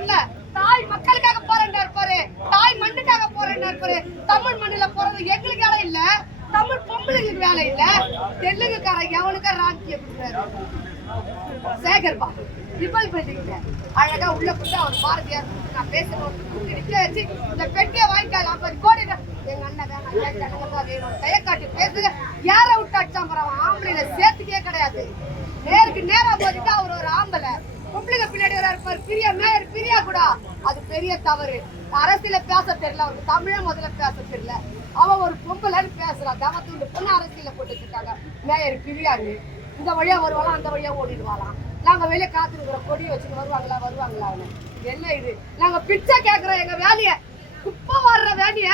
பிள்ளை தாய் மக்களுக்காக போறேன்னு இருப்பாரு, தாய் மண்ணுக்காக போறேன்னு இருப்பாரு. தமிழ் மண்ணில போறது எங்களுக்கு வேலை இல்ல, தமிழ் பொம்பளைங்களுக்கு வேலை இல்ல. தெலுங்குக்காரன் எவனுக்கா ராக்கி கொடுக்குறாரு சேகர் பாபு ரிபல் பண்ணிக்கிட்ட அழகா உள்ள போட்டு அவர் பாரதியார் நான் பேசணும் வச்சு இந்த பெட்டியை வாங்கிக்காது 50 கோடி எங்க அண்ணன் வேணும் கையை காட்டி பேசுங்க. யார விட்டு அடிச்சாம்பரம் ஆம்பளைல சேர்த்துக்கே கிடையாது. நேருக்கு நேரா போட்டுட்டு அவர் ஒரு ஆம்பளை பொம்பளைங்க பின்னாடி இருப்பார். பிரியா மேயர் பிரியா கூட அது பெரிய தவறு. அரசியல பேச தெரியல, அவருக்கு தமிழ முதல்ல பேச தெரியல. அவன் ஒரு பொம்பளைன்னு பேசுறான். தவத்தூண்டு பொண்ணு அரசியல போட்டு வச்சிருக்காங்க மேயர் பிரியான்னு. இந்த வழியா வருவாங்க, அந்த வழியா ஓடிடுவாங்களாம். நாங்க வெளியே காத்துருக்குற கொடியை வச்சுட்டு வருவாங்களா என்ன இது? நாங்க பிச்சை கேட்கிறோம். எங்க வேலைய குப்பை வர்ற வேலைய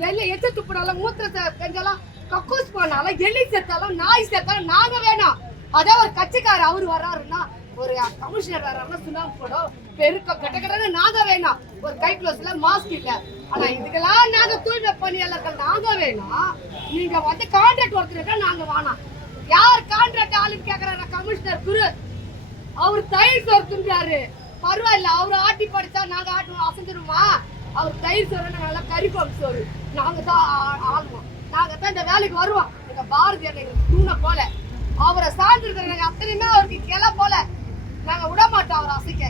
வெளியே எச்சு துப்புனாலும் மூத்திரத்தை செஞ்சாலும் கக்கூஸ் போனாலும் எலி செத்தாலும் நாய் செத்தாலும் நாங்க வேணும். அதே ஒரு கட்சிக்காரர் அவரு வர்றாருன்னா ஒரு கமிஷனர் வர்றாருன்னா சுனாமி போடும் பெருக்க கட்ட நாங்க வேணும். ஒரு கை க்ளோஸ்ல மாஸ்க் இல்ல. ஆனா இதுக்கெல்லாம் நாங்க தூய்மை பணியாளர்கள் நாங்க வேணும். நீங்க வந்து கான்ட்ராக்ட் ஒருத்தர் நாங்க வேணாம். யார் கான்ட்ராக்ட் ஆளுன்னு கேக்குறாரு கமிஷனர் குரு. அவர் தயிர் சோறு துண்டாரு பரவாயில்ல. அவரு ஆட்டி படிச்சா நாங்க ஆட்டுவோம் அசைஞ்சிருமா? அவர் தயிர் சோறு நல்லா கறிப்பம் சோறு நாங்க தான் ஆளுவோம். நாங்க தான் இந்த வேலைக்கு வருவோம். எங்க பாரதி அன்னைக்கு தூண போல அவரை சார்ந்திருக்கிற அத்தனையுமே அவருக்கு கிளை போல. நாங்க விட மாட்டோம் அவர் அசைக்க.